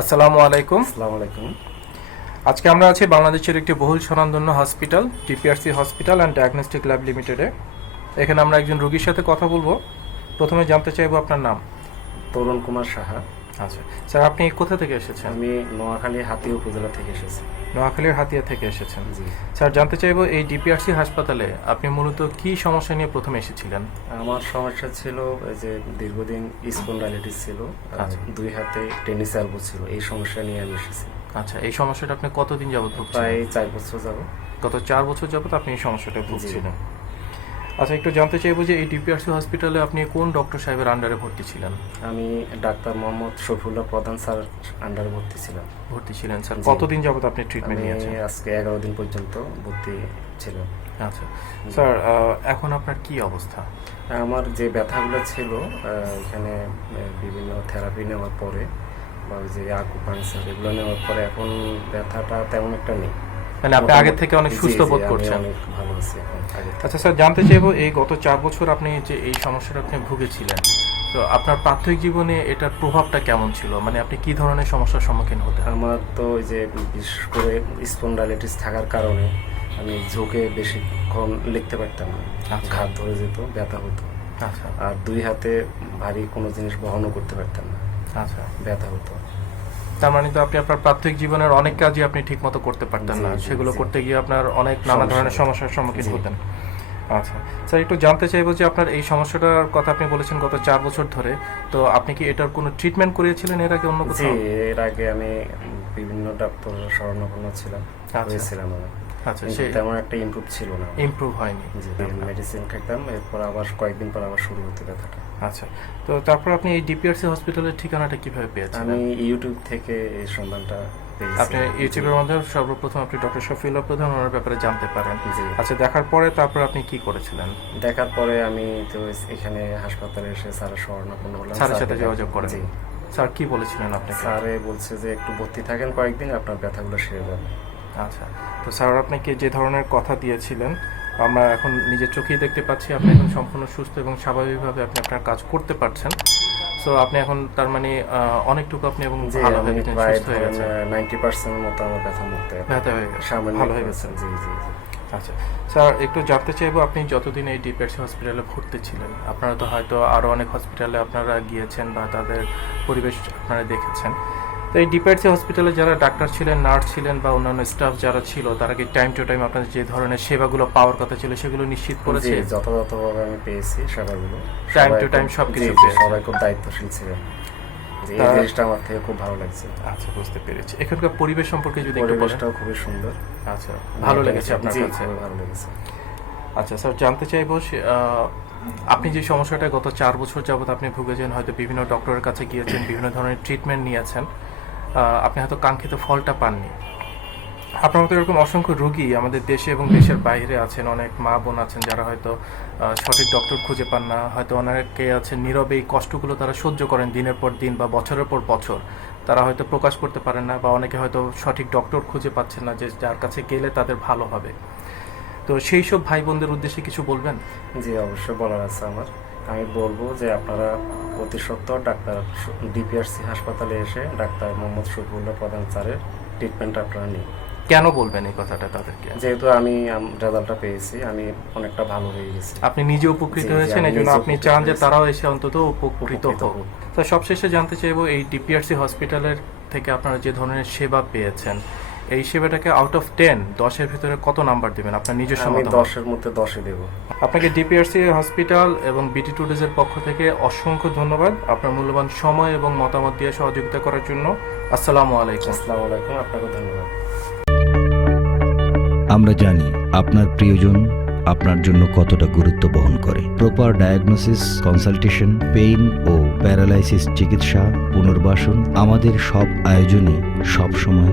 আসসালামু আলাইকুম। আসসালামু আলাইকুম। আজকে আমরা আছি বাংলাদেশের একটি বহুল স্বনামধন্য hospital TPRC hospital and diagnostic lab লিমিটেডে এখানে আমরা একজন রুগীর সাথে কথা বলব। প্রথমে জানতে চাইব আপনার নাম। তরুণ কুমার সাহা। আচ্ছা। স্যার আপনি কোথা থেকে এসেছেন? আমি নোয়াখালী হাতি উপজেলা থেকে এসেছি। নোয়াখালীর হাতিয়া থেকে এসেছেন। জি। স্যার জানতে চাইব এই ডিপিআরসি হাসপাতালে আপনি মূলত কি সমস্যা নিয়ে প্রথমে এসেছিলেন? আমার সমস্যা ছিল যে দীর্ঘদিন স্পন্ডাইলিটিস ছিল আচ্ছা। দুই হাতে টেনিস অ্যালবো ছিল এই সমস্যা নিয়ে আমি এসেছি। আচ্ছা এই সমস্যাটা আপনি কতদিন যাবত প্রায় চার বছর যাব গত চার বছর যাবত আপনি এই সমস্যাটা ভুগছিলেন। আচ্ছা একটু জানতে চাইব যে এই ডিপিআরসি হসপিটালে আপনি কোন ডক্টর সাহেবের আন্ডারে ভর্তি ছিলেন? আমি ডাক্তার মোহাম্মদ শফিউল্লাহ প্রধান স্যার আন্ডারে ভর্তি ছিলাম। ভর্তি ছিলেন স্যার। কতদিন যাবত আপনি ট্রিটমেন্ট আমি নিয়েছেন? আজকে এগারো দিন পর্যন্ত ভর্তি ছিলাম। আচ্ছা। স্যার এখন আপনার কি অবস্থা? আমার যে ব্যথাগুলো ছিল এখানে বিভিন্ন থেরাপি নেওয়ার পরে বা যে আকুপাংচার এগুলো নেওয়ার পরে এখন ব্যথাটা তেমন একটা নেই। মানে আপনি আগের থেকে অনেক সুস্থ বোধ করছেন। ভালো আছি। আচ্ছা স্যার জানতে চাইব এই গত চার বছর আপনি যে এই সমস্যাটা আপনি ভুগেছিলেন তো আপনার প্রাথমিক জীবনে এটার প্রভাবটা কেমন ছিল? মানে আপনি কি ধরনের সমস্যার সম্মুখীন হতেন আমার তো ওই যে বিশেষ করে স্পন্ডাইলিটিস থাকার কারণে আমি ঝুঁকে বেশিক্ষণ লিখতে পারতাম না। আচ্ছা। ঘাত ধরে যেত ব্যথা হতো। আচ্ছা। আর দুই হাতে ভারী কোনো জিনিস বহনও করতে পারতাম না। আচ্ছা। ব্যথা হতো। তার মানে তো আপনি আপনার প্রাত্যহিক জীবনের অনেক কাজই আপনি ঠিক মতো করতে পারতেন না। সেগুলো করতে গিয়ে আপনার অনেক নানা ধরনের সমস্যার সম্মুখীন হতেন। আচ্ছা। স্যার একটু জানতে চাইব যে আপনার এই সমস্যাটার কথা আপনি বলেছেন গত চার বছর ধরে। তো আপনি কি এটার কোনো ট্রিটমেন্ট করিয়েছিলেন এর আগে অন্য কোথাও? এর আগে আমি বিভিন্ন ডাক্তার শরণাপন্ন ছিলাম। আচ্ছা। হয়েছিলাম আমি। আচ্ছা সে তেমন একটা ইমপ্রুভ ছিল না। ইমপ্রুভ হয়নি। মেডিসিন খেতাম এরপর আবার কয়েকদিন পর আবার শুরু হতে ব্যথাটা আচ্ছা তো তারপর আপনি এই ডিপিআরসি হসপিটালের ঠিকানাটা কীভাবে পেয়েছেন? আমি ইউটিউব থেকে এই সন্ধানটা আপনি ইউটিউবের মধ্যে সর্বপ্রথম আপনি ডক্টর শফিউল্লাহ প্রধান ওনার ব্যাপারে জানতে পারেন। আচ্ছা দেখার পরে তারপর আপনি কি করেছিলেন? দেখার পরে আমি তো এখানে হাসপাতালে এসে স্যারের স্মরণাপন্ন হলাম। স্যারের সাথে যোগাযোগ করেন। জি। স্যার কি বলেছিলেন আপনাকে? স্যারে বলছে যে একটু ভর্তি থাকেন কয়েকদিন আপনার ব্যথাগুলো সেরে যাবে। আচ্ছা তো স্যার আপনাকে যে ধরনের কথা দিয়েছিলেন আমরা এখন নিজের চোখেই দেখতে পাচ্ছি আপনি এখন সম্পূর্ণ সুস্থ এবং স্বাভাবিকভাবে আপনি আপনার কাজ করতে পারছেন। সো আপনি এখন তার মানে অনেকটুকু আপনি এবং ভালো হয়ে গেছেন সুস্থ হয়ে গেছেন। নাইনটি পার্সেন্ট মতো আমার ব্যথা মুক্ত ব্যথা হয়ে গেছে। সামান্য ভালো হয়ে গেছে জি জি আচ্ছা স্যার একটু জানতে চাইব আপনি যতদিন এই ডিপিআরসি হসপিটালে ভর্তি ছিলেন আপনারা তো হয়তো আরও অনেক হসপিটালে আপনারা গিয়েছেন বা তাদের পরিবেশ আপনারা দেখেছেন। তো এই ডিপিআরসি হসপিটালে যারা ডাক্তার ছিলেন নার্স ছিলেন বা অন্যান্য স্টাফ যারা ছিল তারা কি টাইম টু টাইম আপনাদের যে ধরনের সেবাগুলো পাওয়ার কথা ছিল সেগুলো নিশ্চিত করেছে? যথাযথভাবে আমি পেয়েছি সেবাগুলো। খুব- সবকিছু জি, জি, পেয়েছেন। সবাই খুব দায়িত্বশীল ছিলেন। এই জিনিসটা আমার থেকে খুব ভালো লাগছে। আচ্ছা বুঝতে পেরেছি। এখানকার পরিবেশ সম্পর্কে যদি একটু পরিবেশটাও খুবই সুন্দর। আচ্ছা ভালো লেগেছে আপনার কাছে? ভালো লেগেছে। আচ্ছা স্যার জানতে চাইব আপনি যে সমস্যাটা গত চার বছর যাবত আপনি ভুগেছেন হয়তো বিভিন্ন ডক্টরের কাছে গিয়েছেন বিভিন্ন ধরনের ট্রিটমেন্ট নিয়েছেন। আপনি হয়তো কাঙ্ক্ষিত ফলটা পাননি। আপনার মতো এরকম অসংখ্য রোগী আমাদের দেশে এবং দেশের বাইরে আছেন, অনেক মা বোন আছেন যারা হয়তো সঠিক ডক্টর খুঁজে পান না, হয়তো অনেকে আছেন নীরবে এই কষ্টগুলো তারা সহ্য করেন দিনের পর দিন বা বছরের পর বছর। তারা হয়তো প্রকাশ করতে পারেন না বা অনেকে হয়তো সঠিক ডক্টর খুঁজে পাচ্ছেন না যে যার কাছে গেলে তাদের ভালো হবে। তো সেই সব ভাই বোনদের উদ্দেশ্যে কিছু বলবেন? জি, অবশ্যই বলার আছে আমার। আমি বলব যে আপনারা অতি সত্ত্বর ডাক্তার ডিপিআরসি হাসপাতালে এসে ডাক্তার মোহাম্মদ শফিউল্লাহ প্রধান স্যারের ট্রিটমেন্ট আপনারা নিন। কেন বলবেন এই কথাটা তাদেরকে? যেহেতু আমি রেজাল্টটা পেয়েছি আমি অনেকটা ভালো হয়ে গেছি। আপনি নিজে উপকৃত হয়েছেন এই জন্য আপনি চান যে তারাও এসে অন্তত উপকৃত হোক। তো সবশেষে জানতে চাইব এই ডিপিআরসি হসপিটালের থেকে আপনারা যে ধরনের সেবা পেয়েছেন এই সেবাটাকে আউট অফ টেন দশের ভিতরে কত নাম্বার দিবেন? আপনার নিজস্ব আমি মতামত। দশের মধ্যে দশে দেবো। আপনাকে ডিপিআরসি হসপিটাল এবং বিটি টুডেজের পক্ষ থেকে অসংখ্য ধন্যবাদ আপনার মূল্যবান সময় এবং মতামত দিয়ে সহযোগিতা করার জন্য। আসসালামু আলাইকুম। আসসালামু আলাইকুম আপনাকে ধন্যবাদ। আমরা জানি আপনার প্রিয়জন আপনার জন্য কতটা গুরুত্ব বহন করে। প্রপার ডায়াগনোসিস কনসালটেশন পেইন ও প্যারালাইসিস চিকিৎসা পুনর্বাসন আমাদের সব আয়োজনই সব সময়